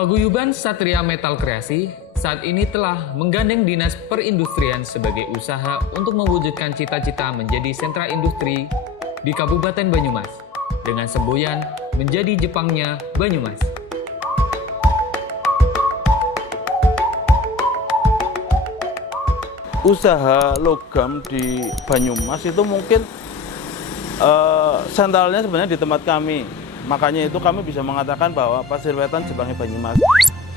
Paguyuban Satria Metal Kreasi saat ini telah menggandeng Dinas Perindustrian sebagai usaha untuk mewujudkan cita-cita menjadi sentra industri di Kabupaten Banyumas dengan semboyan menjadi Jepangnya Banyumas. Usaha logam di Banyumas itu mungkin sentralnya sebenarnya di tempat kami. Makanya itu kami bisa mengatakan bahwa Pasir Wetan Jepangnya Banyumas.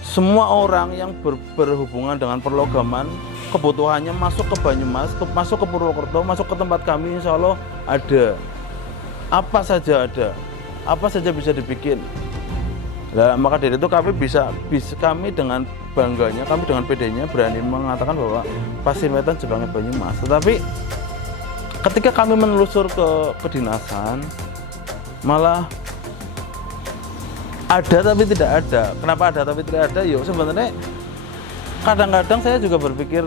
Semua orang yang berhubungan dengan perlogaman, kebutuhannya masuk ke Banyumas, masuk ke Purwokerto, masuk ke tempat kami, insya Allah ada. Apa saja ada, apa saja bisa dibikin. Nah, maka dari itu kami kami dengan bangganya, kami dengan PD-nya berani mengatakan bahwa Pasir Wetan Jepangnya Banyumas. Tetapi ketika kami menelusur ke kedinasan, malah ada tapi tidak ada. Kenapa ada tapi tidak ada? Yuk sebenarnya kadang-kadang saya juga berpikir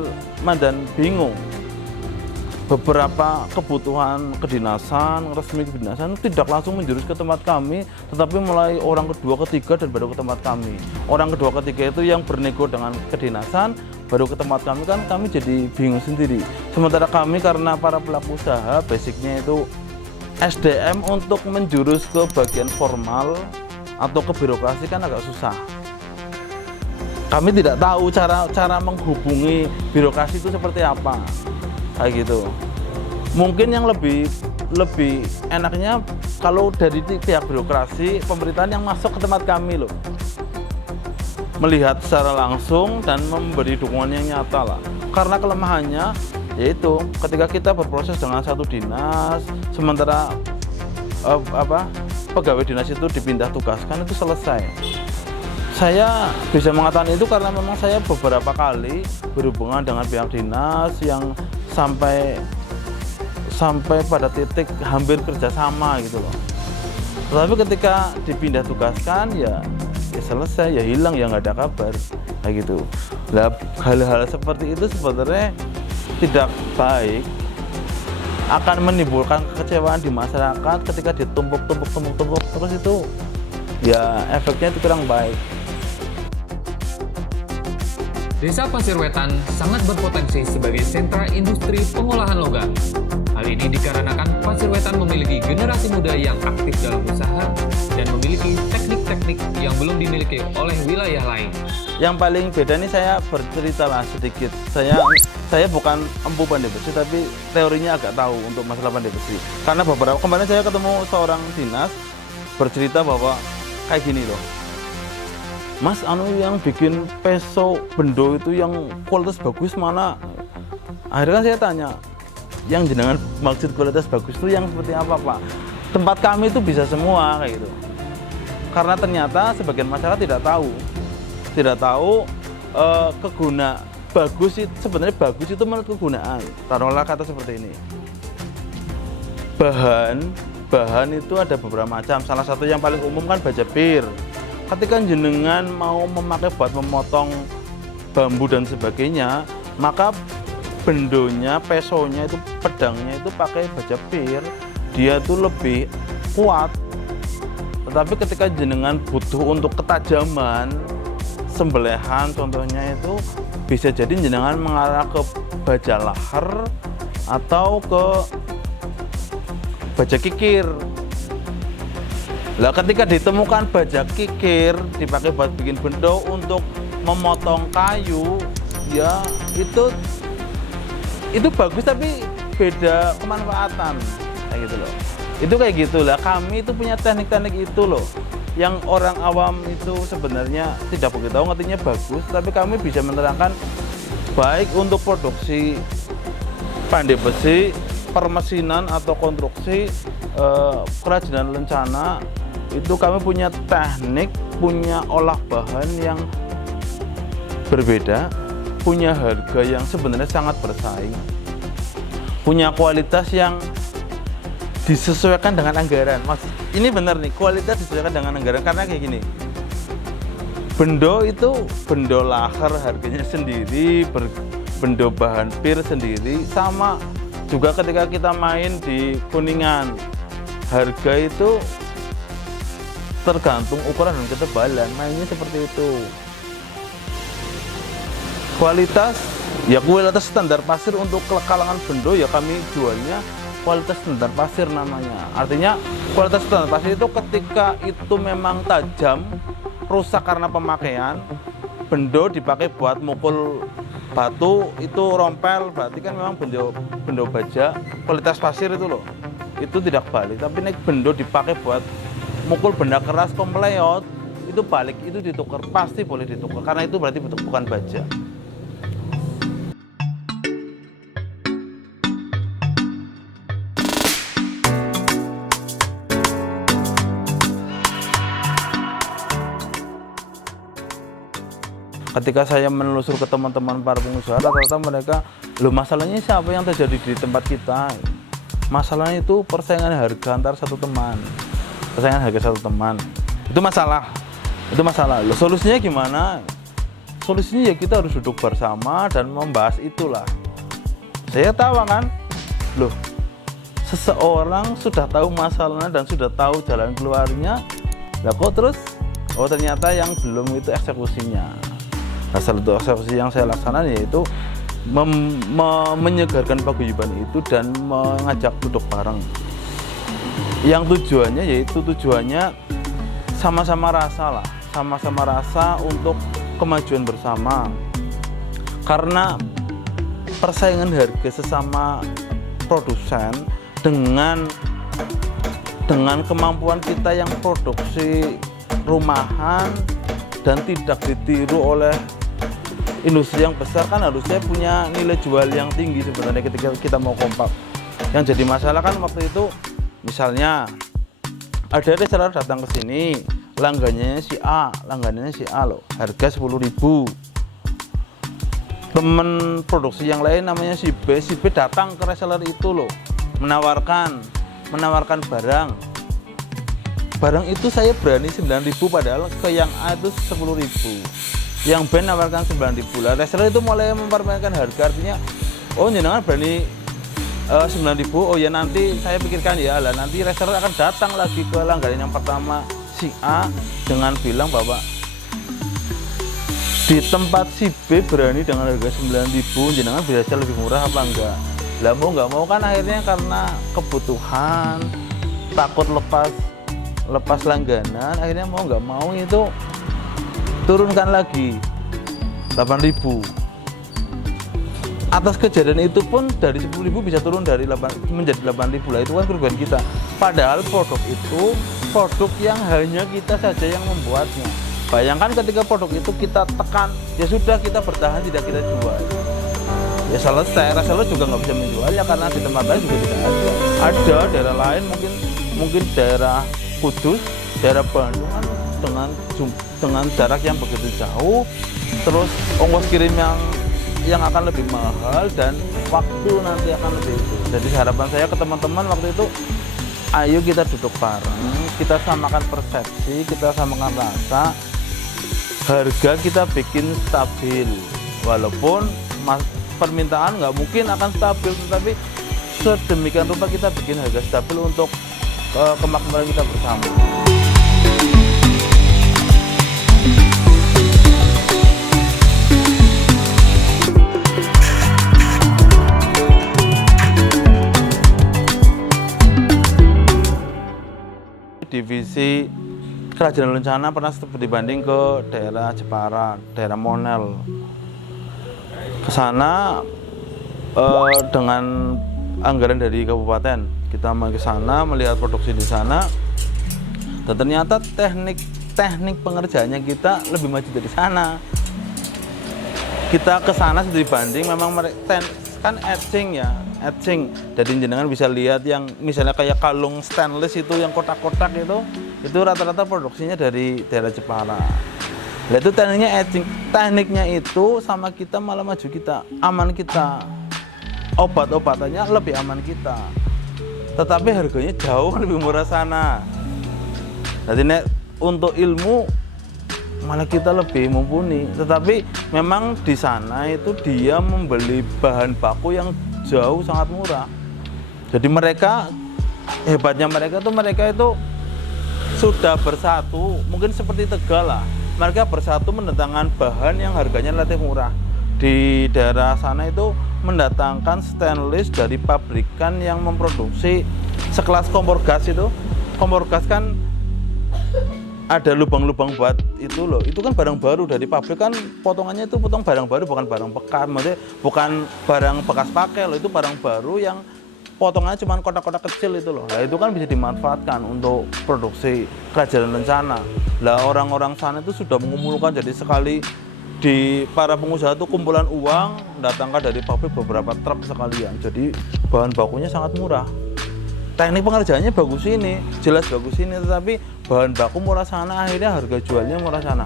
dan bingung. Beberapa kebutuhan kedinasan, resmi kedinasan tidak langsung menjurus ke tempat kami, tetapi mulai orang kedua, ketiga dan baru ke tempat kami. Orang kedua, ketiga itu yang bernego dengan kedinasan, baru ke tempat kami, kan kami jadi bingung sendiri. Sementara kami karena para pelaku usaha, basicnya itu SDM untuk menjurus ke bagian formal atau ke birokrasi kan agak susah. Kami tidak tahu cara menghubungi birokrasi itu seperti apa, kayak gitu. Mungkin yang lebih enaknya kalau dari pihak birokrasi pemerintahan yang masuk ke tempat kami loh, melihat secara langsung dan memberi dukungan yang nyata lah. Karena kelemahannya yaitu ketika kita berproses dengan satu dinas, sementara pegawai dinas itu dipindah tugaskan, itu selesai. Saya bisa mengatakan itu karena memang saya beberapa kali berhubungan dengan pihak dinas yang sampai pada titik hampir kerjasama gitu loh. Tetapi ketika dipindah tugaskan ya selesai, ya hilang, ya nggak ada kabar kayak gitu. Nah, hal-hal seperti itu sebenarnya tidak baik, akan menimbulkan kekecewaan di masyarakat ketika ditumpuk terus, itu ya efeknya itu kurang baik. Desa Pasir Wetan sangat berpotensi sebagai sentra industri pengolahan logam. Hal ini dikarenakan Pasir Wetan memiliki generasi muda yang aktif dalam usaha dan memiliki teknik-teknik yang belum dimiliki oleh wilayah lain. Yang paling beda nih, saya bercerita lah sedikit. Saya bukan empu pandai besi, tapi teorinya agak tahu untuk masalah pandai besi. Karena beberapa kemarin saya ketemu seorang dinas bercerita bahwa kayak gini loh, Mas, yang bikin peso bendo itu yang kualitas bagus mana? Akhirnya kan saya tanya, yang jenengan maksud kualitas bagus itu yang seperti apa, Pak? Tempat kami itu bisa semua kayak gitu. Karena ternyata sebagian masyarakat tidak tahu keguna bagus itu sebenarnya bagus itu menurut kegunaan. Taruhlah kata seperti ini. Bahan itu ada beberapa macam. Salah satu yang paling umum kan baja pir. Ketika jenengan mau memakai buat memotong bambu dan sebagainya, maka bendonya, pesonya itu, pedangnya itu pakai baja pir, dia itu lebih kuat. Tetapi ketika jenengan butuh untuk ketajaman sembelihan contohnya, itu bisa jadi jenengan mengarah ke baja lahar atau ke baja kikir. Lah ketika ditemukan baja kikir dipakai buat bikin bendo untuk memotong kayu, ya itu bagus tapi beda kemanfaatan kayak gitu loh. Itu kayak gitulah, kami itu punya teknik-teknik itu loh, yang orang awam itu sebenarnya tidak begitu tahu, ngertinya bagus, tapi kami bisa menerangkan baik untuk produksi pandai besi, permesinan atau konstruksi, kerajinan lencana. Itu kami punya teknik, punya olah bahan yang berbeda, punya harga yang sebenarnya sangat bersaing, punya kualitas yang disesuaikan dengan anggaran. Mas, ini benar nih, kualitas disesuaikan dengan anggaran. Karena kayak gini, bendo itu bendo lahar harganya sendiri, bendo bahan pir sendiri, sama juga ketika kita main di Kuningan, harga itu tergantung ukuran dan ketebalan, mainnya seperti itu. Kualitas standar pasir untuk kalangan bendo ya kami jualnya kualitas standar pasir namanya. Artinya kualitas standar pasir itu ketika itu memang tajam, rusak karena pemakaian, bendo dipakai buat mukul batu itu rompel, berarti kan memang bendo baja kualitas pasir itu loh, itu tidak balik. Tapi nek bendo dipakai buat mukul benda keras kompleot itu balik, itu ditukar, pasti boleh ditukar karena itu berarti bukan baja. Ketika saya menelusur ke teman-teman para pengusaha, rata-rata mereka, loh masalahnya siapa yang terjadi di tempat kita? Masalahnya itu persaingan harga antar satu teman. Persaingan harga satu teman. Itu masalah. Loh, solusinya gimana? Solusinya ya kita harus duduk bersama dan membahas itulah. Saya tahu kan, loh seseorang sudah tahu masalahnya dan sudah tahu jalan keluarnya, lah kok terus, oh ternyata yang belum itu eksekusinya. Nah, salah satu eksekusi yang saya laksanakan yaitu menyegarkan paguyuban itu dan mengajak duduk bareng. Yang tujuannya sama-sama rasa lah, sama-sama rasa untuk kemajuan bersama. Karena persaingan harga sesama produsen dengan kemampuan kita yang produksi rumahan dan tidak ditiru oleh industri yang besar kan harusnya punya nilai jual yang tinggi sebenarnya ketika kita mau kompak. Yang jadi masalah kan waktu itu misalnya ada reseller datang ke sini, langganannya si A loh, harga 10.000. Temen produksi yang lain namanya si B datang ke reseller itu loh, menawarkan barang itu saya berani 9.000 padahal ke yang A itu 10.000. Yang B nawarkan 9.000 lah. Reseller itu mulai mempermainkan harga, artinya oh jenengan berani 9.000, oh ya nanti saya pikirkan ya lah, nanti reseller akan datang lagi ke langganan yang pertama si A dengan bilang bahwa di tempat si B berani dengan harga 9.000, jenengan bisa lebih murah apa enggak? Lah mau nggak mau kan akhirnya karena kebutuhan takut lepas langganan, akhirnya mau nggak mau itu turunkan lagi 8.000. Atas kejadian itu pun dari 10.000 bisa turun menjadi 8.000 lah, itu kan kerugian kita. Padahal produk itu produk yang hanya kita saja yang membuatnya. Bayangkan ketika produk itu kita tekan, ya sudah kita bertahan tidak kita jual. Ya selesai, reseller juga nggak bisa menjualnya karena di tempat lain juga tidak ada. Ada daerah lain mungkin daerah Kudus, daerah Bandung kan dengan jarak yang begitu jauh, terus ongkos kirim yang akan lebih mahal dan waktu nanti akan lebih itu. Jadi harapan saya ke teman-teman waktu itu, ayo kita duduk bareng, kita samakan persepsi, kita samakan rasa, harga kita bikin stabil. Walaupun permintaan nggak mungkin akan stabil, tetapi sedemikian rupa kita bikin harga stabil untuk kemakmuran kita bersama. Divisi Kerajinan Lencana pernah studi banding ke daerah Jepara, daerah Monel. Ke sana dengan anggaran dari kabupaten, kita ke sana melihat produksi di sana, dan ternyata teknik pengerjaannya kita lebih maju dari sana. Kita ke sana studi banding, memang mereka kan etching. Jadi jenengan bisa lihat yang misalnya kayak kalung stainless itu yang kotak-kotak itu rata-rata produksinya dari daerah Jepara. Nah, itu tekniknya etching. Tekniknya itu sama kita malah maju kita, aman kita. Obat-obatannya lebih aman kita. Tetapi harganya jauh lebih murah sana. Jadi untuk ilmu malah kita lebih mumpuni. Tetapi memang di sana itu dia membeli bahan baku yang jauh sangat murah. Jadi hebatnya mereka itu sudah bersatu, mungkin seperti Tegal lah. Mereka bersatu mendatangkan bahan yang harganya relatif murah. Di daerah sana itu mendatangkan stainless dari pabrikan yang memproduksi sekelas kompor gas itu. Kompor gas kan ada lubang-lubang buat itu loh. Itu kan barang baru dari pabrik kan, potongannya itu potong barang baru, bukan barang bekas. Maksudnya bukan barang bekas pakai loh, itu barang baru yang potongannya cuma kotak-kotak kecil itu loh. Nah itu kan bisa dimanfaatkan untuk produksi kerajinan lencana. Lah orang-orang sana itu sudah mengumpulkan, jadi sekali di para pengusaha itu kumpulan uang datangkan dari pabrik beberapa truk sekalian. Jadi bahan bakunya sangat murah. Teknik pengerjaannya bagus ini, jelas bagus ini, tetapi bahan baku murah sana, akhirnya harga jualnya murah sana.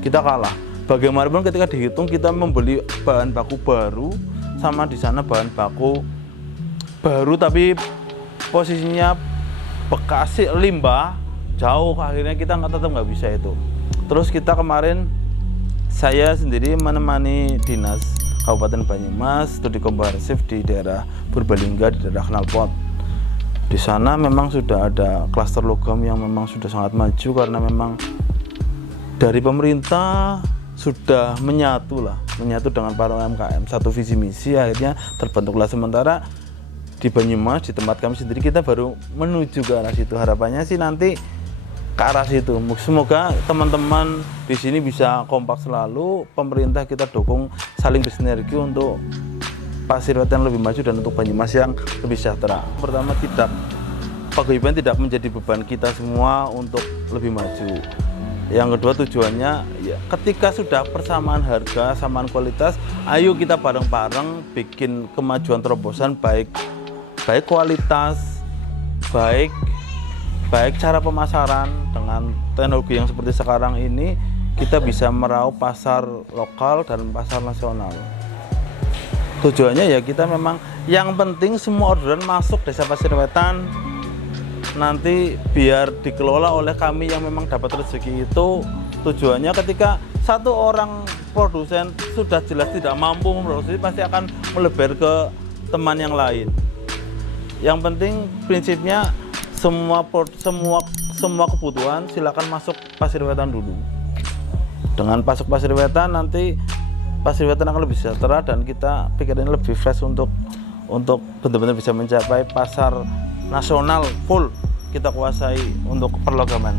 Kita kalah. Bagaimanapun ketika dihitung kita membeli bahan baku baru sama di sana bahan baku baru tapi posisinya bekas limbah jauh, akhirnya kita tetap nggak bisa itu. Terus kita kemarin saya sendiri menemani dinas Kabupaten Banyumas studi komprehensif di daerah Purbalingga, di daerah Knalpot. Di sana memang sudah ada klaster logam yang memang sudah sangat maju karena memang dari pemerintah sudah menyatu dengan para UMKM, satu visi misi, akhirnya terbentuklah. Sementara di Banyumas, di tempat kami sendiri, kita baru menuju ke arah situ. Harapannya sih nanti ke arah situ. Semoga teman-teman di sini bisa kompak selalu, pemerintah kita dukung, saling bersinergi untuk Pasir Wetan lebih maju dan untuk Banyumas yang lebih sejahtera. Pertama, paguyuban tidak menjadi beban kita semua untuk lebih maju. Yang kedua, tujuannya ya, ketika sudah persamaan harga, samaan kualitas, ayo kita bareng-bareng bikin kemajuan terobosan, baik kualitas, baik cara pemasaran. Dengan teknologi yang seperti sekarang ini, kita bisa meraup pasar lokal dan pasar nasional. Tujuannya ya kita memang, yang penting semua orderan masuk Desa Pasir Wetan nanti biar dikelola oleh kami yang memang dapat rezeki itu. Tujuannya ketika satu orang produsen sudah jelas tidak mampu memproduksi, pasti akan melebar ke teman yang lain. Yang penting prinsipnya semua kebutuhan silakan masuk Pasir Wetan dulu. Dengan masuk Pasir Wetan nanti Pasir Wetan akan lebih sejahtera dan kita pikirin lebih fresh untuk benar-benar bisa mencapai pasar nasional full kita kuasai untuk perlogaman.